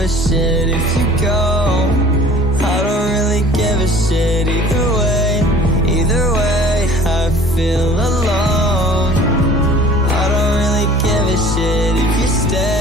a shit if you go. I don't really give a shit either way, I feel alone. I don't really give a shit if you stay.